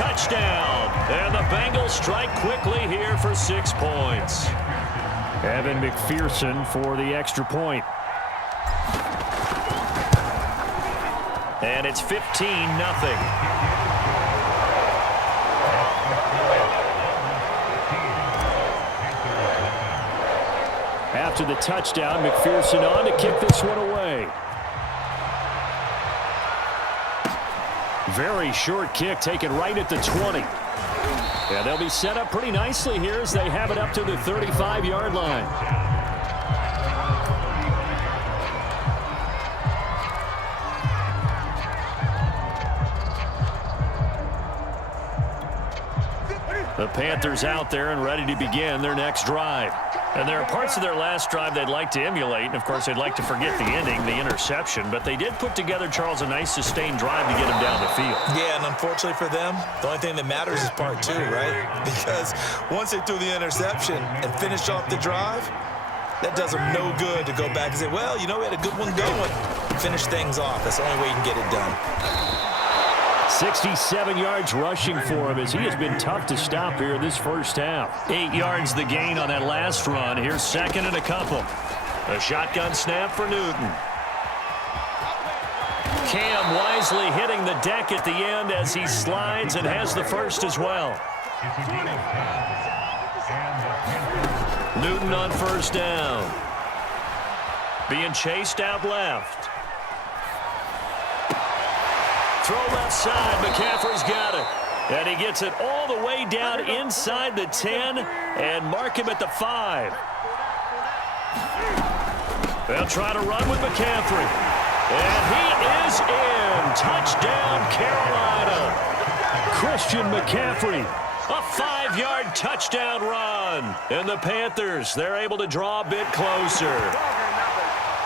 touchdown. And the Bengals strike quickly here for 6 points. Evan McPherson for the extra point. And it's 15-0. After the touchdown, McPherson on to kick this one away. Very short kick taken right at the 20. Yeah, they'll be set up pretty nicely here as they have it up to the 35-yard line. The Panthers out there and ready to begin their next drive. And there are parts of their last drive they'd like to emulate. And, of course, they'd like to forget the ending, the interception. But they did put together, Charles, a nice sustained drive to get them down the field. Yeah, and unfortunately for them, the only thing that matters is part 2, right? Because once they threw the interception and finished off the drive, that does them no good to go back and say, well, you know, we had a good one going. Finish things off. That's the only way you can get it done. 67 yards rushing for him as he has been tough to stop here this first half. 8 yards the gain on that last run. Here's second and a couple. A shotgun snap for Newton. Cam wisely hitting the deck at the end as he slides and has the first as well. Newton on first down. Being chased out left. Throw left side. McCaffrey's got it. And he gets it all the way down inside the 10 and mark him at the 5. They'll try to run with McCaffrey. And he is in. Touchdown, Carolina. Christian McCaffrey. A 5-yard touchdown run. And the Panthers, they're able to draw a bit closer.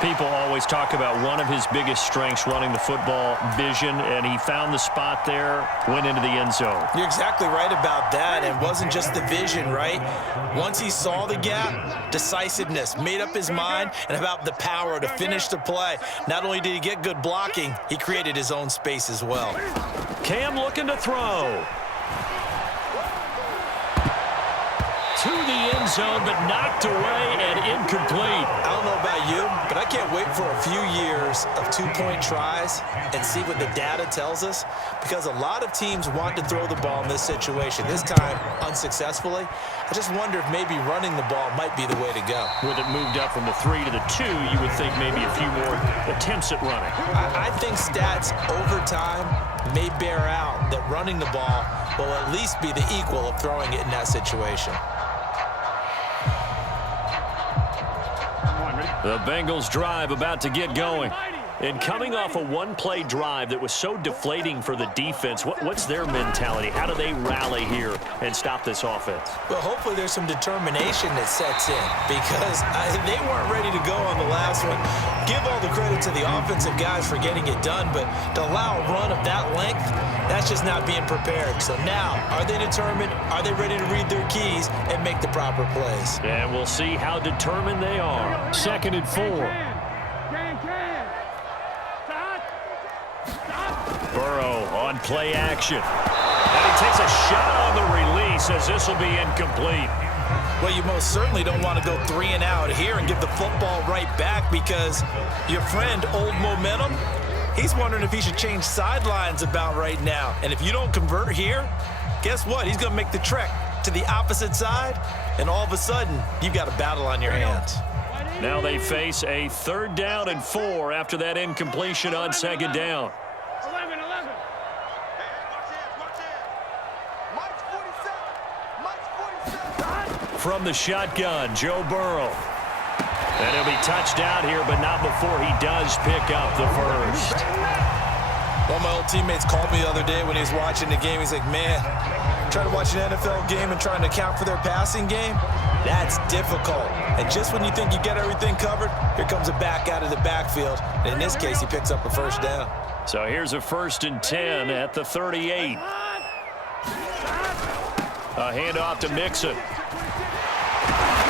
People always talk about one of his biggest strengths running the football, vision, and he found the spot there, went into the end zone. You're exactly right about that. It wasn't just the vision, right? Once he saw the gap, decisiveness, made up his mind, and about the power to finish the play. Not only did he get good blocking, he created his own space as well. Cam looking to throw. To the end zone, but knocked away and incomplete. I don't know about you, but I can't wait for a few years of 2-point tries and see what the data tells us, because a lot of teams want to throw the ball in this situation. This time, unsuccessfully. I just wonder if maybe running the ball might be the way to go. With it moved up from the 3 to the 2, you would think maybe a few more attempts at running. I think stats over time may bear out that running the ball will at least be the equal of throwing it in that situation. The Bengals drive about to get going. And coming off a one-play drive that was so deflating for the defense, what's their mentality? How do they rally here and stop this offense? Well, hopefully there's some determination that sets in, because they weren't ready to go on the last one. Give all the credit to the offensive guys for getting it done, but to allow a run of that length, that's just not being prepared. So now, are they determined? Are they ready to read their keys and make the proper plays? And we'll see how determined they are. 2nd and 4. Burrow on play action. And he takes a shot on the release as this will be incomplete. Well, you most certainly don't want to go 3 and out here and give the football right back, because your friend, Old Momentum, he's wondering if he should change sidelines about right now. And if you don't convert here, guess what? He's going to make the trek to the opposite side, and all of a sudden, you've got a battle on your hands. Now they face a 3rd down and 4 after that incompletion on 2nd down. From the shotgun, Joe Burrow. And he'll be touched down here, but not before he does pick up the first. One of my old teammates called me the other day when he was watching the game. He's like, man, trying to watch an NFL game and trying to account for their passing game, that's difficult. And just when you think you get everything covered, here comes a back out of the backfield. And in this case, he picks up a first down. So here's a 1st and 10 at the 38. A handoff to Mixon.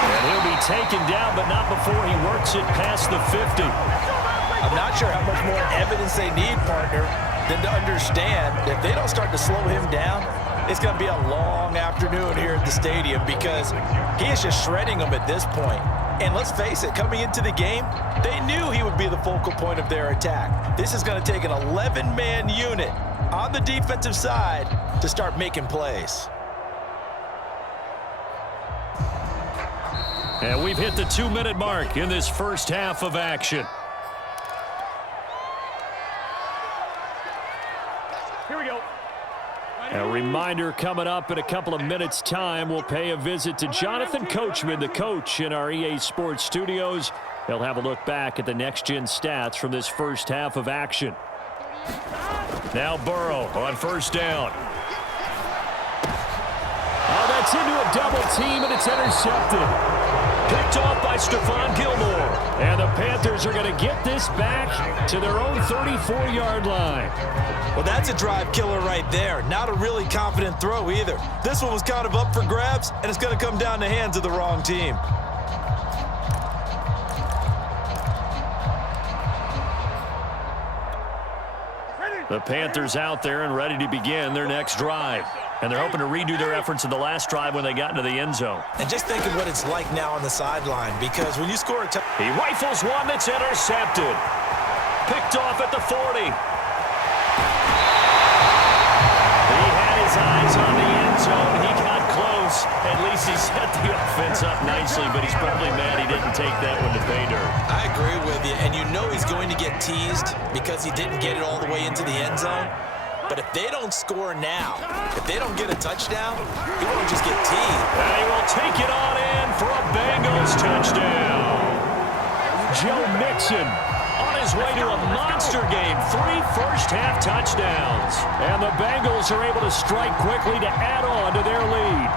And he'll be taken down, but not before he works it past the 50. I'm not sure how much more evidence they need, partner, than to understand that if they don't start to slow him down, It's going to be a long afternoon here at the stadium because he is just shredding them at this point. And let's face it, coming into the game, they knew he would be the focal point of their attack. This is going to take an 11-man unit on the defensive side to start making plays. And we've hit the 2-minute mark in this first half of action. Here we go. A reminder coming up in a couple of minutes' time. We'll pay a visit to Jonathan Coachman, the coach in our EA Sports studios. He'll have a look back at the next-gen stats from this first half of action. Now Burrow on first down. Oh, that's into a double team, and it's intercepted. Picked off by Stephon Gilmore. And the Panthers are going to get this back to their own 34-yard line. Well, that's a drive killer right there. Not a really confident throw either. This one was kind of up for grabs, and it's going to come down the hands of the wrong team. The Panthers out there and ready to begin their next drive. And they're hoping to redo their efforts in the last drive when they got into the end zone. And just think of what it's like now on the sideline, because when you score a touchdown, he rifles one that's intercepted. Picked off at the 40. He had his eyes on the end zone. He got close. At least he set the offense up nicely, but he's probably mad he didn't take that one to pay dirt. I agree with you, and you know he's going to get teased because he didn't get it all the way into the end zone. But if they don't score now, if they don't get a touchdown, he won't just get teased. And he will take it on in for a Bengals touchdown. Joe Mixon on his way to a monster game. 3 first-half touchdowns. And the Bengals are able to strike quickly to add on to their lead.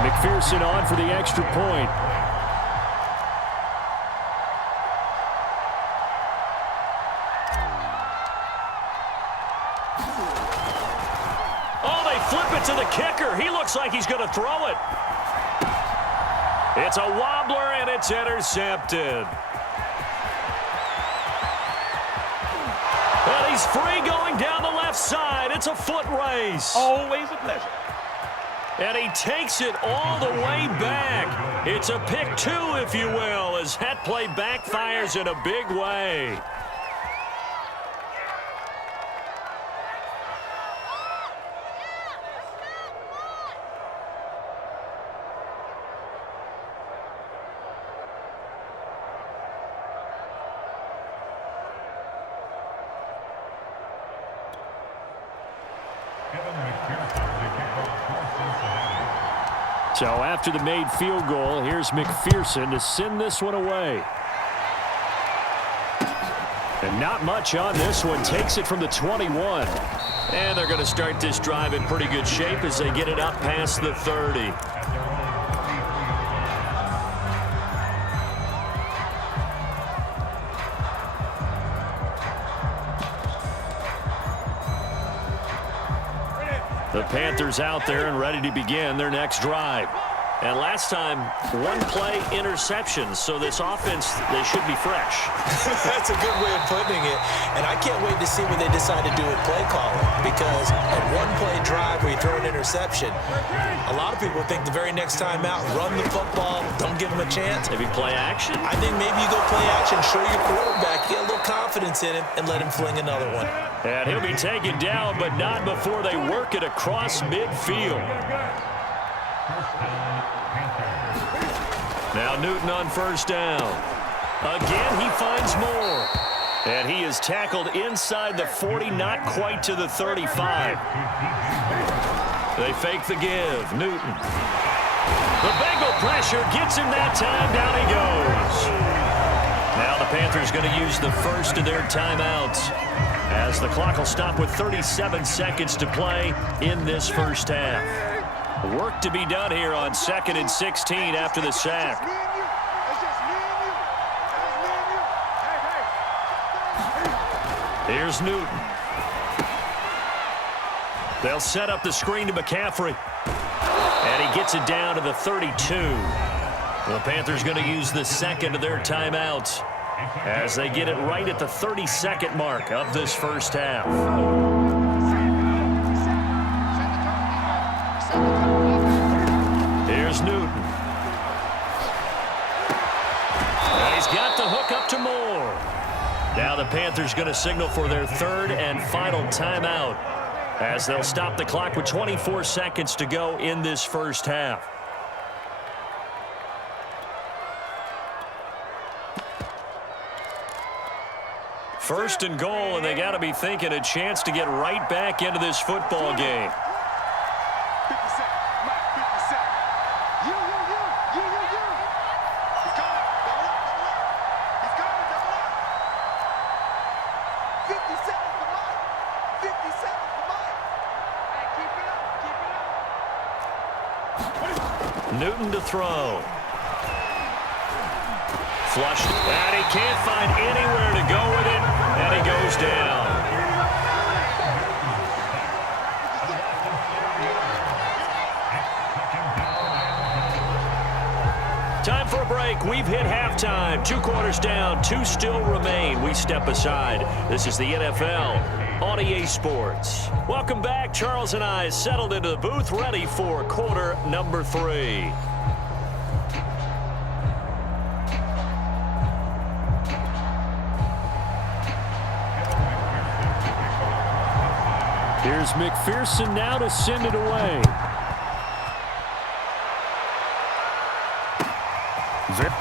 McPherson on for the extra point. Oh, they flip it to the kicker. He looks like he's going to throw it. It's a wobbler, and it's intercepted. Well, he's free going down the left side. It's a foot race. Always a pleasure. And he takes it all the way back. It's a pick 2, if you will, as that play backfires in a big way. So after the made field goal, here's McPherson to send this one away. And not much on this one. Takes it from the 21. And they're going to start this drive in pretty good shape as they get it up past the 30. The Panthers out there and ready to begin their next drive. And last time, 1-play interceptions. So this offense, they should be fresh. That's a good way of putting it. And I can't wait to see what they decide to do with play calling. Because a 1-play drive where you throw an interception, a lot of people think the very next time out, run the football, don't give them a chance. Maybe play action? I think maybe you go play action, show your quarterback, get a little confidence in him, and let him fling another one. And he'll be taken down, but not before they work it across midfield. Now Newton on first down. Again, he finds more. And he is tackled inside the 40, not quite to the 35. They fake the give. Newton. The Bengal pressure gets him that time. Down he goes. Now the Panthers going to use the first of their timeouts, as the clock will stop with 37 seconds to play in this first half. Work to be done here on 2nd and 16 after the sack. Here's Newton. They'll set up the screen to McCaffrey. And he gets it down to the 32. The Panthers going to use the second of their timeouts as they get it right at the 32nd mark of this first half. Here's Newton. And he's got the hook up to Moore. Now the Panthers going to signal for their third and final timeout as they'll stop the clock with 24 seconds to go in this first half. First and goal, and they got to be thinking a chance to get right back into this football game. Newton to throw. Flushed, and he can't find anywhere to go with it, and he goes down. Time for a break. We've hit halftime. 2 quarters down, 2 still remain. We step aside. This is the NFL on EA Sports. Welcome back. Charles and I settled into the booth, ready for quarter number 3. Here's McPherson now to send it away.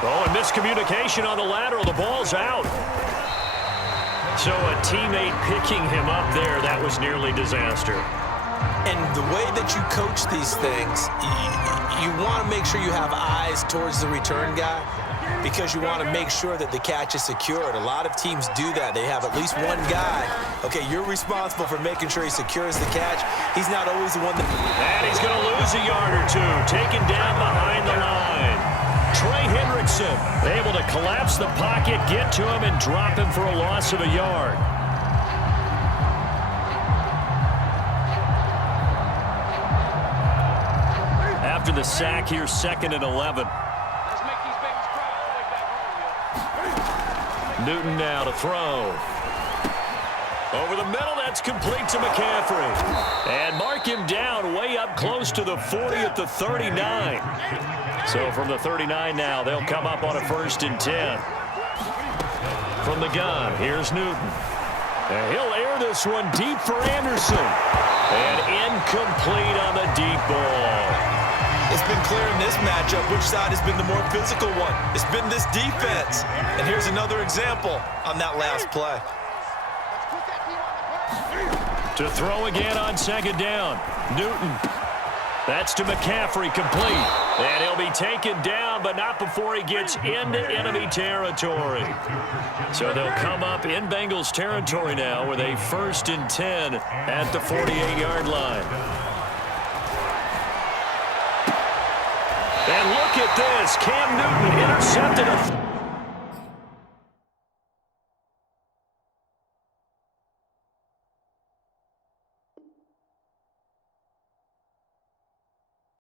Oh, and miscommunication on the lateral. The ball's out. So a teammate picking him up there, that was nearly disaster. And the way that you coach these things, you want to make sure you have eyes towards the return guy because you want to make sure that the catch is secured. A lot of teams do that. They have at least one guy. Okay, you're responsible for making sure he secures the catch. He's not always the one that... And he's going to lose a yard or two, taken down behind the line. Trey Hendrickson able to collapse the pocket, get to him, and drop him for a loss of a yard. After the sack, here's 2nd and 11. Newton now to throw. Over the middle, that's complete to McCaffrey. And mark him down way up close to the 40 at the 39. So from the 39 now, they'll come up on a 1st and 10. From the gun, here's Newton. And he'll air this one deep for Anderson. And incomplete on the deep ball. It's been clear in this matchup which side has been the more physical one. It's been this defense. And here's another example on that last play. To throw again on 2nd down. Newton. That's to McCaffrey, complete. And he'll be taken down, but not before he gets into enemy territory. So they'll come up in Bengals territory now with a 1st and 10 at the 48-yard line. And look at this. Cam Newton